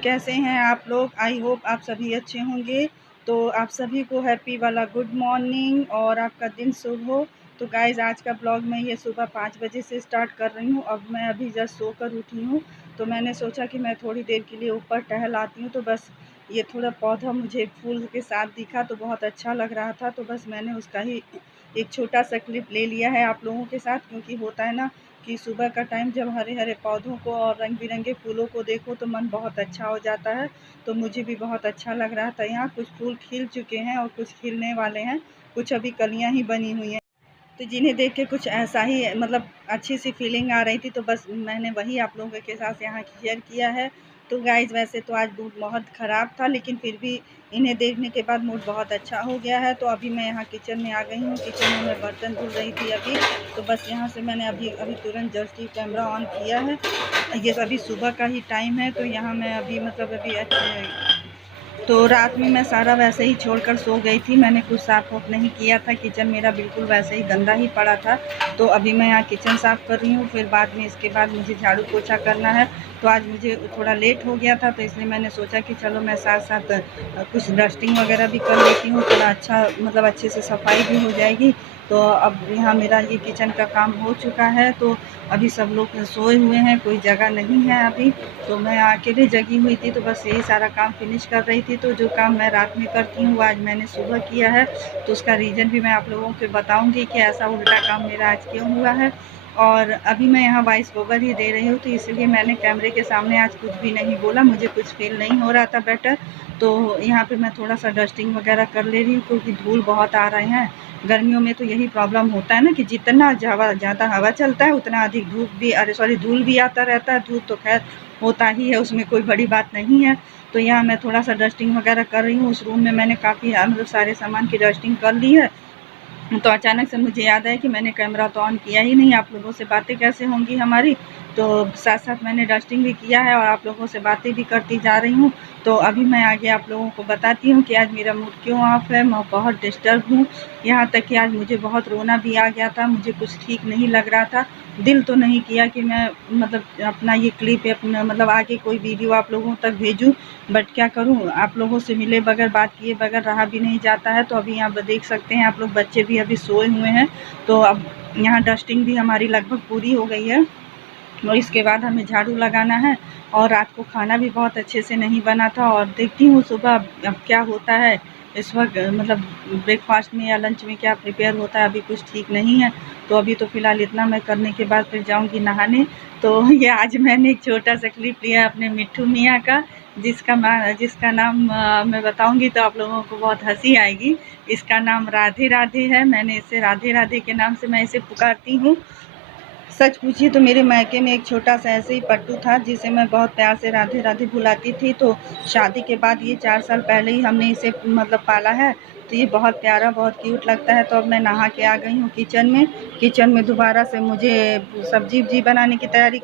कैसे हैं आप लोग? आई होप आप सभी अच्छे होंगे। तो आप सभी को हैप्पी वाला गुड मॉर्निंग और आपका दिन शुभ हो। तो गाइज़ आज का ब्लॉग मैं ये सुबह 5 बजे से स्टार्ट कर रही हूँ। अब मैं अभी जस्ट सोकर उठी हूँ, तो मैंने सोचा कि मैं थोड़ी देर के लिए ऊपर टहल आती हूँ। तो बस ये थोड़ा पौधा मुझे फूल के साथ दिखा तो बहुत अच्छा लग रहा था, तो बस मैंने उसका ही एक छोटा सा क्लिप ले लिया है आप लोगों के साथ। क्योंकि होता है ना कि सुबह का टाइम जब हरे हरे पौधों को और रंग बिरंगे फूलों को देखो तो मन बहुत अच्छा हो जाता है। तो मुझे भी बहुत अच्छा लग रहा था। यहाँ कुछ फूल खिल चुके हैं और कुछ खिलने वाले हैं, कुछ अभी कलियाँ ही बनी हुई हैं। तो जिन्हें देख के कुछ ऐसा ही मतलब अच्छी सी फीलिंग आ रही थी, तो बस मैंने वही आप लोगों के साथ यहाँ शेयर किया है। तो गाइज़ वैसे तो आज मूड बहुत ख़राब था, लेकिन फिर भी इन्हें देखने के बाद मूड बहुत अच्छा हो गया है। तो अभी मैं यहाँ किचन में आ गई हूँ। किचन में मैं बर्तन धुल रही थी अभी। तो बस यहाँ से मैंने अभी तुरंत जस्ट ही कैमरा ऑन किया है। ये अभी सुबह का ही टाइम है। तो यहाँ मैं अभी मतलब तो रात में मैं सारा वैसे ही छोड़कर सो गई थी। मैंने कुछ साफ़ वाफ नहीं किया था। किचन मेरा बिल्कुल वैसे ही गंदा ही पड़ा था। तो अभी मैं यहाँ किचन साफ़ कर रही हूँ। फिर बाद में इसके बाद मुझे झाड़ू पोछा करना है। तो आज मुझे थोड़ा लेट हो गया था, तो इसलिए मैंने सोचा कि चलो मैं साथ साथ कुछ डस्टिंग वगैरह भी कर लेती हूँ। थोड़ा अच्छा मतलब अच्छे से सफाई भी हो जाएगी। तो अब यहाँ मेरा ये किचन का काम हो चुका है। तो अभी सब लोग सोए हुए हैं, कोई जगह नहीं है अभी। तो मैं अकेले जगी हुई थी, तो बस यही सारा काम फिनिश कर रही थी। तो जो काम मैं रात में करती हूँ वो आज मैंने सुबह किया है। तो उसका रीज़न भी मैं आप लोगों को बताऊँगी कि ऐसा उल्टा काम मेरा आज क्यों हुआ है। और अभी मैं यहाँ वॉइस ओवर ही दे रही हूँ, तो इसलिए मैंने कैमरे के सामने आज कुछ भी नहीं बोला। मुझे कुछ फील नहीं हो रहा था बेटर। तो यहाँ पे मैं थोड़ा सा डस्टिंग वगैरह कर ले रही हूँ, क्योंकि धूल बहुत आ रहे हैं। गर्मियों में तो यही प्रॉब्लम होता है ना कि जितना ज़्यादा हवा चलता है उतना अधिक धूल भी आता रहता है। धूल तो खैर होता ही है, उसमें कोई बड़ी बात नहीं है। तो यहाँ मैं थोड़ा सा डस्टिंग वगैरह कर रही हूँ। उस रूम में मैंने काफ़ी मतलब सारे सामान की डस्टिंग कर ली है। तो अचानक से मुझे याद आया कि मैंने कैमरा तो ऑन किया ही नहीं, आप लोगों से बातें कैसे होंगी हमारी। तो साथ साथ मैंने डस्टिंग भी किया है और आप लोगों से बातें भी करती जा रही हूँ। तो अभी मैं आगे आप लोगों को बताती हूँ कि आज मेरा मूड क्यों ऑफ है। मैं बहुत डिस्टर्ब हूँ, यहाँ तक कि आज मुझे बहुत रोना भी आ गया था। मुझे कुछ ठीक नहीं लग रहा था। दिल तो नहीं किया कि मैं मतलब अपना ये क्लिप अपना मतलब आगे कोई वीडियो आप लोगों तक भेजूँ, बट क्या करूँ, आप लोगों से मिले बगैर बात किए बगैर रहा भी नहीं जाता है। तो अभी आप देख सकते हैं आप लोग, बच्चे भी अभी सोए हुए हैं। तो अब यहाँ डस्टिंग भी हमारी लगभग पूरी हो गई है और इसके बाद हमें झाड़ू लगाना है। और रात को खाना भी बहुत अच्छे से नहीं बना था, और देखती हूँ सुबह अब क्या होता है इस वक्त मतलब ब्रेकफास्ट में या लंच में क्या प्रिपेयर होता है, अभी कुछ ठीक नहीं है। तो अभी तो फ़िलहाल इतना मैं करने के बाद फिर जाऊँगी नहाने। तो ये आज मैंने एक छोटा सा क्लिप लिया अपने मिट्ठू मियाँ का, जिसका नाम मैं बताऊंगी तो आप लोगों को बहुत हंसी आएगी। इसका नाम राधे राधे है। मैंने इसे राधे राधे के नाम से मैं इसे पुकारती हूँ। सच पूछिए तो मेरे मायके में एक छोटा सा ऐसे ही पट्टू था, जिसे मैं बहुत प्यार से राधे राधे बुलाती थी। तो शादी के बाद ये 4 साल पहले ही हमने इसे मतलब पाला है। तो ये बहुत प्यारा बहुत क्यूट लगता है। तो अब मैं नहा के आ गई हूँ किचन में दोबारा से मुझे सब्जी वब्जी बनाने की तैयारी।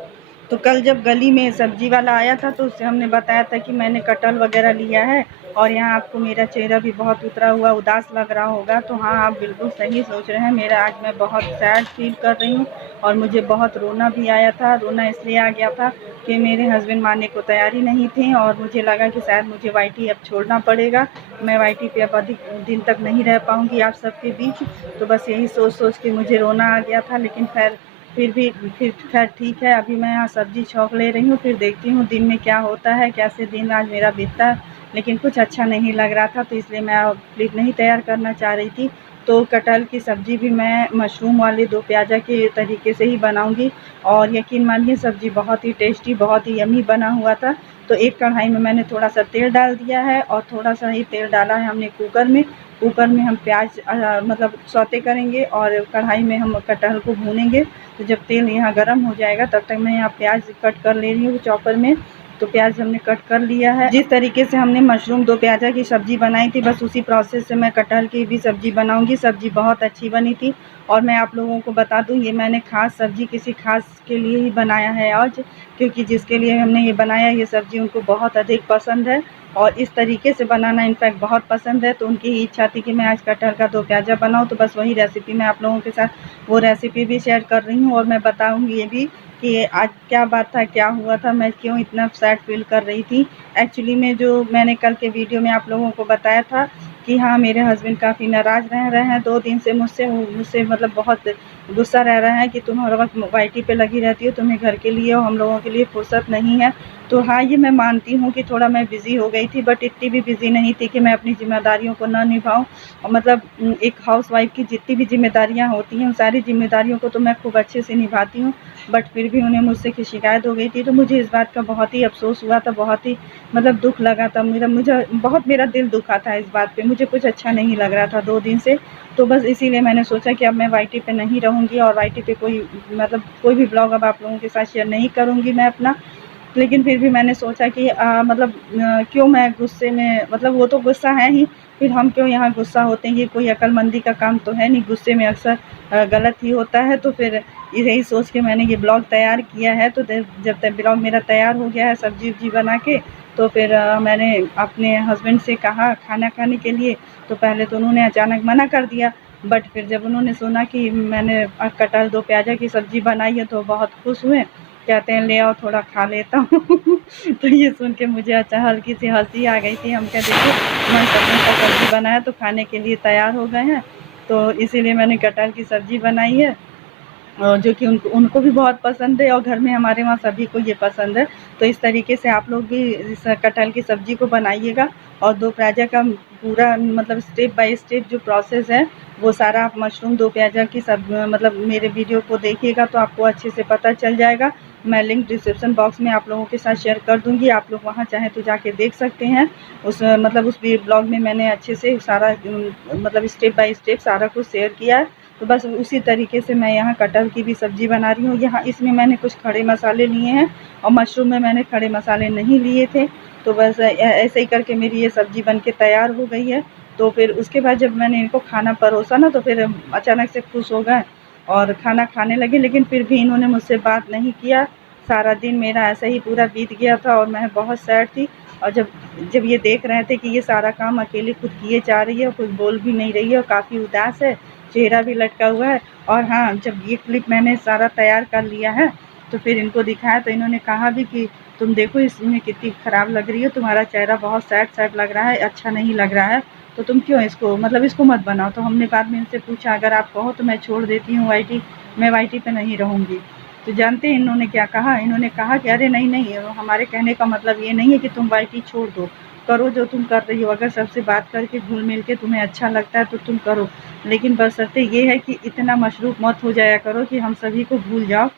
तो कल जब गली में सब्जी वाला आया था तो उससे हमने बताया था कि मैंने कटहल वगैरह लिया है। और यहाँ आपको मेरा चेहरा भी बहुत उतरा हुआ उदास लग रहा होगा। तो हाँ, आप बिल्कुल सही सोच रहे हैं। मेरा आज मैं बहुत सैड फील कर रही हूँ और मुझे बहुत रोना भी आया था। रोना इसलिए आ गया था कि मेरे हस्बैंड मानने को तैयार ही नहीं थे और मुझे लगा कि शायद मुझे वाईटी अब छोड़ना पड़ेगा। मैं वाईटी पे अब अधिक दिन तक नहीं रह पाऊँगी आप सबके बीच। तो बस यही सोच के मुझे रोना आ गया था। लेकिन फिर खैर ठीक है। अभी मैं यहाँ सब्ज़ी छौंक ले रही हूँ, फिर देखती हूँ दिन में क्या होता है, कैसे दिन आज मेरा बीतता है। लेकिन कुछ अच्छा नहीं लग रहा था, तो इसलिए मैं क्लिप नहीं तैयार करना चाह रही थी। तो कटहल की सब्ज़ी भी मैं मशरूम वाले दो प्याज़ा के तरीके से ही बनाऊंगी। और यकीन मानिए सब्ज़ी बहुत ही टेस्टी बहुत ही यम्मी बना हुआ था। तो एक कढ़ाई में मैंने थोड़ा सा तेल डाल दिया है और थोड़ा सा ही तेल डाला है हमने कुकर में हम प्याज मतलब सौते करेंगे और कढ़ाई में हम कटहल को भूनेंगे। तो जब तेल यहाँ गर्म हो जाएगा तब तक मैं यहाँ प्याज कट कर ले रही हूँ चॉपर में। तो प्याज हमने कट कर लिया है। जिस तरीके से हमने मशरूम दो प्याज़ा की सब्ज़ी बनाई थी, बस उसी प्रोसेस से मैं कटहल की भी सब्ज़ी बनाऊंगी। सब्ज़ी बहुत अच्छी बनी थी। और मैं आप लोगों को बता दूं, ये मैंने ख़ास सब्ज़ी किसी ख़ास के लिए ही बनाया है आज, क्योंकि जिसके लिए हमने ये बनाया ये सब्ज़ी उनको बहुत अधिक पसंद है। और इस तरीके से बनाना इनफैक्ट बहुत पसंद है। तो उनकी ही इच्छा थी कि मैं आज कटहल का दो प्याज़ा बनाऊँ, तो बस वही रेसिपी मैं आप लोगों के साथ वो रेसिपी भी शेयर कर रही हूँ। और मैं बताऊँगी ये भी कि आज क्या बात था, क्या हुआ था, मैं क्यों इतना सैड फील कर रही थी। एक्चुअली में जो मैंने कल के वीडियो में आप लोगों को बताया था कि हाँ, मेरे हस्बैंड काफ़ी नाराज़ रह रहे हैं 2 दिन से मुझसे मतलब बहुत गुस्सा रह रहे हैं कि तुम हर वक्त वाईटी पे लगी रहती हो, तुम्हें घर के लिए और हम लोगों के लिए फुर्सत नहीं है। तो हाँ, ये मैं मानती हूँ कि थोड़ा मैं बिज़ी हो गई थी, बट इतनी भी बिज़ी नहीं थी कि मैं अपनी ज़िम्मेदारियों को ना निभाऊँ। और मतलब एक हाउसवाइफ़ की जितनी भी ज़िम्मेदारियाँ होती हैं, उन सारी ज़िम्मेदारियों को तो मैं खूब अच्छे से निभाती हूँ, बट फिर भी उन्हें मुझसे कि शिकायत हो गई थी। तो मुझे इस बात का बहुत ही अफ़सोस हुआ था, बहुत ही मतलब दुःख लगा था। मेरा दिल दुखा था इस बात पे, मुझे कुछ अच्छा नहीं लग रहा था 2 दिन से। तो बस इसीलिए मैंने सोचा कि अब मैं वाईटी पे नहीं रहूँगी और वाईटी पे कोई भी ब्लॉग अब आप लोगों के साथ शेयर नहीं करूँगी मैं अपना। लेकिन फिर भी मैंने सोचा कि क्यों मैं गुस्से में, मतलब वो तो गुस्सा है ही, फिर हम क्यों यहाँ गुस्सा होते हैं, ये कोई अक्लमंदी का काम तो है नहीं, गुस्से में अक्सर गलत ही होता है। तो फिर यही सोच के मैंने ये ब्लॉग तैयार किया है। तो जब तक ब्लॉग मेरा तैयार हो गया है सब्जी-वब्जी बना के, तो फिर मैंने अपने हस्बैंड से कहा खाना खाने के लिए। तो पहले तो उन्होंने अचानक मना कर दिया, बट फिर जब उन्होंने सुना कि मैंने कटहल दो प्याज़ा की सब्ज़ी बनाई है तो बहुत खुश हुए। कहते हैं ले आओ थोड़ा खा लेता हूँ। तो ये सुन के मुझे अच्छा हल्की सी हँसी आ गई थी। हम क्या देखिए मन पसंद का सब्ज़ी बनाया तो खाने के लिए तैयार हो गए हैं। तो इसीलिए मैंने कटहल की सब्ज़ी बनाई है, और जो कि उनको उनको भी बहुत पसंद है और घर में हमारे वहाँ सभी को ये पसंद है। तो इस तरीके से आप लोग भी इस कटहल की सब्ज़ी को बनाइएगा। और दो प्याज़ा का पूरा मतलब स्टेप बाय स्टेप जो प्रोसेस है वो सारा आप मशरूम दो प्याज़ा की सब मतलब मेरे वीडियो को देखिएगा तो आपको अच्छे से पता चल जाएगा। मैं लिंक डिस्क्रिप्शन बॉक्स में आप लोगों के साथ शेयर कर दूँगी, आप लोग वहाँ चाहें तो जाके देख सकते हैं। उस ब्लॉग में मैंने अच्छे से सारा मतलब स्टेप बाय स्टेप सारा कुछ शेयर किया है। तो बस उसी तरीके से मैं यहाँ कटहल की भी सब्ज़ी बना रही हूँ। यहाँ इसमें मैंने कुछ खड़े मसाले लिए हैं और मशरूम में मैंने खड़े मसाले नहीं लिए थे। तो बस ऐसे ही करके मेरी ये सब्ज़ी बन के तैयार हो गई है। तो फिर उसके बाद जब मैंने इनको खाना परोसा ना, तो फिर अचानक से खुश हो गए और खाना खाने लगे। लेकिन फिर भी इन्होंने मुझसे बात नहीं किया। सारा दिन मेरा ऐसे ही पूरा बीत गया था और मैं बहुत सैड थी। और जब जब ये देख रहे थे कि ये सारा काम अकेले खुद किए जा रही है और कुछ बोल भी नहीं रही है और काफ़ी उदास है, चेहरा भी लटका हुआ है। और हाँ, जब ये क्लिप मैंने सारा तैयार कर लिया है तो फिर इनको दिखाया तो इन्होंने कहा भी कि तुम देखो इसमें कितनी ख़राब लग रही हो, तुम्हारा चेहरा बहुत सैड सैड लग रहा है, अच्छा नहीं लग रहा है, तो तुम क्यों इसको मतलब इसको मत बनाओ। तो हमने बाद में इनसे पूछा अगर आप कहो तो मैं छोड़ देती हूँ वाईटी, मैं वाईटी पे नहीं रहूँगी। तो जानते हैं इन्होंने क्या कहा? इन्होंने कहा कि अरे नहीं नहीं, हमारे कहने का मतलब ये नहीं है कि तुम वाईटी छोड़ दो, करो जो तुम कर रही हो, अगर सबसे बात करके घुल मिल के तुम्हें अच्छा लगता है तो तुम करो, लेकिन बशर्ते ये है कि इतना मशरूफ़ मत हो जाया करो कि हम सभी को भूल जाओ।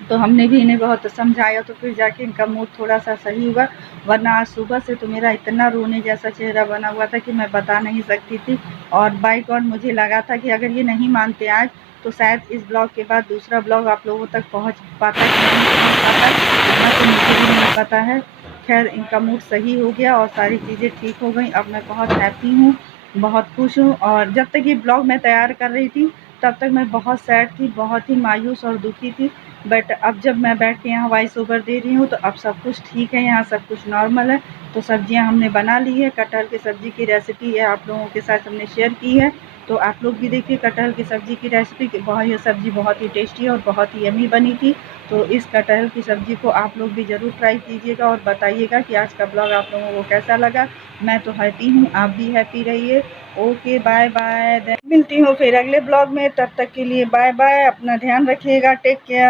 तो हमने भी इन्हें बहुत समझाया तो फिर जाके इनका मूड थोड़ा-सा सही हुआ, वरना आज सुबह से तो मेरा इतना रोने जैसा चेहरा बना हुआ था कि मैं बता नहीं सकती थी। और बाय गॉड मुझे लगा था कि अगर ये नहीं मानते आज, तो शायद इस ब्लॉग के बाद दूसरा ब्लॉग आप लोगों तक पहुँच पाता कि नहीं पहुँच पाता, इतना तो मुझे भी नहीं पता है। ख़ैर इनका मूड सही हो गया और सारी चीज़ें ठीक हो गई, अब मैं बहुत हैप्पी हूँ, बहुत खुश हूँ। और जब तक ये ब्लॉग मैं तैयार कर रही थी, तब तक मैं बहुत सैड थी, बहुत ही मायूस और दुखी थी। बट अब जब मैं बैठ के यहाँ वॉइस ओवर दे रही हूँ तो अब सब कुछ ठीक है, यहाँ सब कुछ नॉर्मल है। तो सब्जियाँ हमने बना ली है, कटहल की सब्ज़ी की रेसिपी है आप लोगों के साथ हमने शेयर की है। तो आप लोग भी देखिए कटहल की सब्ज़ी की रेसिपी, ये सब्ज़ी बहुत ही टेस्टी और बहुत ही यम्मी बनी थी। तो इस कटहल की सब्ज़ी को आप लोग भी ज़रूर ट्राई कीजिएगा और बताइएगा कि आज का ब्लॉग आप लोगों को कैसा लगा। मैं तो हैप्पी हूँ, आप भी हैप्पी रहिए। ओके बाय बाय, मिलती हूँ फिर अगले ब्लॉग में, तब तक के लिए बाय बाय, अपना ध्यान रखिएगा, टेक केयर।